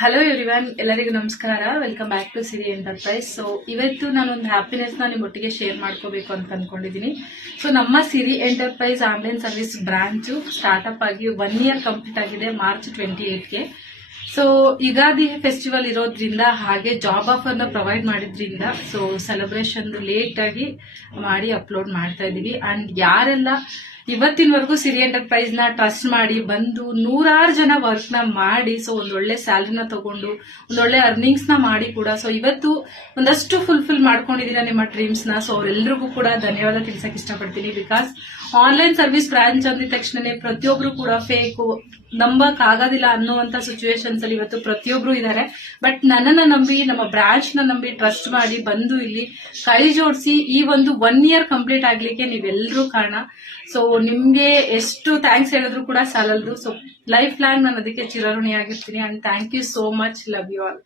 Hello everyone, ಎಲ್ಲರಿಗೂ ನಮಸ್ಕಾರ. Welcome back to Siri enterprise. ಸೊ ಇವತ್ತು ನಾನೊಂದು ಹ್ಯಾಪಿನೆಸ್ನ ನಿಮ್ಮೊಟ್ಟಿಗೆ ಶೇರ್ ಮಾಡ್ಕೋಬೇಕು ಅಂತ ಅನ್ಕೊಂಡಿದ್ದೀನಿ. ಸೊ ನಮ್ಮ Siri enterprise online service branch start up ಆಗಿ 1 year ಕಂಪ್ಲೀಟ್ ಆಗಿದೆ, ಮಾರ್ಚ್ 28ಗೆ. ಸೊ ಯುಗಾದಿ ಫೆಸ್ಟಿವಲ್ ಇರೋದ್ರಿಂದ ಹಾಗೆ ಜಾಬ್ ಆಫರ್ನ ಪ್ರೊವೈಡ್ ಮಾಡಿದ್ರಿಂದ ಸೊ ಸೆಲೆಬ್ರೇಷನ್ ಲೇಟ್ ಆಗಿ ಮಾಡಿ ಅಪ್ಲೋಡ್ ಮಾಡ್ತಾ ಇದೀವಿ. ಅಂಡ್ ಯಾರೆಲ್ಲ ಇವತ್ತಿನವರೆಗೂ ಸಿರಿ ಎಂಟರ್ಪ್ರೈಸ್ ನ ಟ್ರಸ್ಟ್ ಮಾಡಿ ಬಂದು 100 ಜನ ವರ್ಕ್ ನ ಮಾಡಿ ಸೊ ಒಂದೊಳ್ಳೆ ಸ್ಯಾಲರಿನ ತಗೊಂಡು ಒಂದೊಳ್ಳೆ ಅರ್ನಿಂಗ್ಸ್ ನ ಮಾಡಿ ಕೂಡ ಸೊ ಇವತ್ತು ಒಂದಷ್ಟು ಫುಲ್ಫಿಲ್ ಮಾಡ್ಕೊಂಡಿದೀರಾ ನಿಮ್ಮ ಡ್ರೀಮ್ಸ್ ನ. ಸೊ ಅವರೆಲ್ಲರಿಗೂ ಕೂಡ ಧನ್ಯವಾದ ತಿಳಿಸಕ್ ಇಷ್ಟಪಡ್ತೀನಿ. ಬಿಕಾಸ್ ಆನ್ಲೈನ್ ಸರ್ವಿಸ್ ಬ್ರಾಂಚ್ ಅಂದಿದ ತಕ್ಷಣನೇ ಪ್ರತಿಯೊಬ್ರು ಕೂಡ ಫೇಕ್ ನಂಬಕ್ ಆಗೋದಿಲ್ಲ ಅನ್ನುವಂತ ಸಿಚುವೇಶನ್ಸ್ ಅಲ್ಲಿ ಇವತ್ತು ಪ್ರತಿಯೊಬ್ರು ಇದ್ದಾರೆ. ಬಟ್ ನನ್ನನ್ನ ನಂಬಿ, ನಮ್ಮ ಬ್ರಾಂಚ್ ನ ನಂಬಿ ಟ್ರಸ್ಟ್ ಮಾಡಿ ಬಂದು ಇಲ್ಲಿ ಕೈ ಜೋಡಿಸಿ ಈ ಒಂದು 1 year ಕಂಪ್ಲೀಟ್ ಆಗ್ಲಿಕ್ಕೆ ನೀವೆಲ್ಲರೂ ಕಾರಣ. ಸೊ ನಿಮ್ಗೆ ಎಷ್ಟು ಥ್ಯಾಂಕ್ಸ್ ಹೇಳಿದ್ರು ಕೂಡ ಸಾಲಲ್ದು. ಸೊ ಲೈಫ್ ಲಾಂಗ್ ನಾನು ಅದಕ್ಕೆ ಚಿರಋಣಿಯಾಗಿರ್ತೀನಿ. And thank you so much. Love you all.